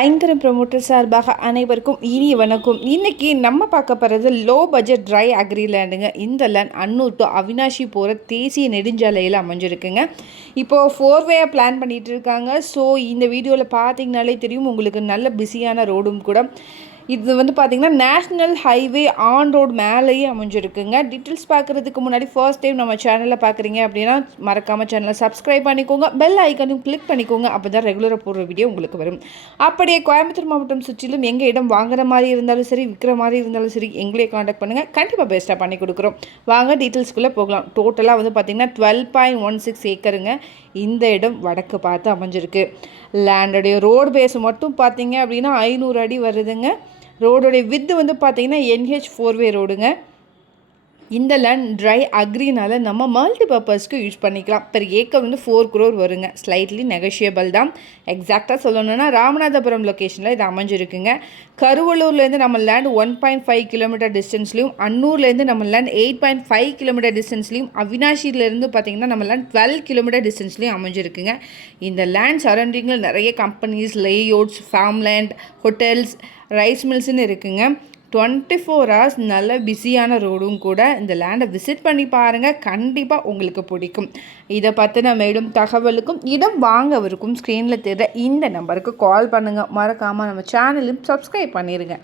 ஐங்கரம் promoter சார்பாக அனைவருக்கும் இனிய வணக்கம். இன்றைக்கி நம்ம பார்க்க போகிறது லோ பட்ஜெட் ட்ரை அக்ரி லேண்டுங்க இந்த லேண்ட் அன்னூர் டு அவினாஷி போகிற தேசிய நெடுஞ்சாலையில் அமைஞ்சிருக்குங்க. இப்போது ஃபோர் வேயாக பிளான் பண்ணிகிட்டு இருக்காங்க. ஸோ இந்த வீடியோவில் பார்த்தீங்கனாலே தெரியும். உங்களுக்கு நல்ல பிஸியான ரோடும் கூட. இது வந்து பார்த்திங்கன்னா நேஷ்னல் ஹைவே ஆன் ரோடு மேலேயே அமைஞ்சிருக்குங்க. டீட்டெயில்ஸ் பார்க்குறதுக்கு முன்னாடி ஃபர்ஸ்ட் டைம் நம்ம சேனலில் பார்க்குறீங்க அப்படின்னா மறக்காமல் சேனலை சப்ஸ்கிரைப் பண்ணிக்கோங்க. பெல் ஐக்கனையும் கிளிக் பண்ணிக்கோங்க. அப்போ தான் ரெகுலராக போடுற வீடியோ உங்களுக்கு வரும். அப்படியே கோயம்புத்தூர் மாவட்டம் சுற்றிலும் எங்கள் இடம் வாங்குற மாதிரி இருந்தாலும் சரி விற்கிற மாதிரி இருந்தாலும் சரி எங்களே காண்டாக்ட் பண்ணுங்கள் கண்டிப்பாக பெஸ்ட்டாக பண்ணி கொடுக்குறோம். வாங்க டீட்டெயில்ஸ்குள்ளே போகலாம். டோட்டலாக வந்து பார்த்திங்கன்னா டுவெல் பாயிண்ட் ஒன் சிக்ஸ் ஏக்கருங்க. இந்த இடம் வடக்கு பார்த்து அமைஞ்சிருக்கு. லேண்டுடைய ரோடு பேஸ் மட்டும் பார்த்தீங்க அப்படின்னா ஐநூறு அடி வருதுங்க. ரோடோடைய வித்து வந்து பார்த்தீங்கன்னா என்ஹெச் ஃபோர்வே ரோடுங்க இந்த லேண்ட் ட்ரை அக்ரினால நம்ம மல்டி பர்பஸ்க்கு யூஸ் பண்ணிக்கலாம். பெர் ஏக்கர் வந்து ஃபோர் குரோர் வருங்க. ஸ்லைட்லி நெகஷியபிள் தான். எக்ஸாக்டாக சொல்லணும்னா ராமநாதபுரம் லொக்கேஷனில் இது அமைஞ்சிருக்குங்க. கருவள்ளூர்லேருந்து நம்ம land one point five kilometre டிஸ்டன்ஸ்லையும் அன்னூர்லேருந்து நம்ம land eight point five kilometre டிஸ்டன்ஸ்லையும் அவினாஷிலேருந்து பார்த்திங்கன்னா நம்ம லேண்ட் டுவெல் கிலோமீட்டர் டிஸ்டன்ஸ்லையும் அமைஞ்சிருக்குங்க. இந்த லேண்ட் சரௌண்டிங்கில் நிறைய companies layouts farm land hotels rice மில்ஸ்னு இருக்குங்க. டுவெண்ட்டி ஃபோர் ஹவர்ஸ் நல்ல பிஸியான ரோடும் கூட இந்த லேண்டை விசிட் பண்ணி பாருங்கள் கண்டிப்பாக உங்களுக்கு பிடிக்கும். இதை பற்றின மேலும் தகவலுக்கும் இடம் வாங்கவருக்கும் ஸ்க்ரீனில் தெரிகிற இந்த நம்பருக்கு கால் பண்ணுங்கள் மறக்காமல் நம்ம சேனலையும் சப்ஸ்கிரைப் பண்ணிடுங்க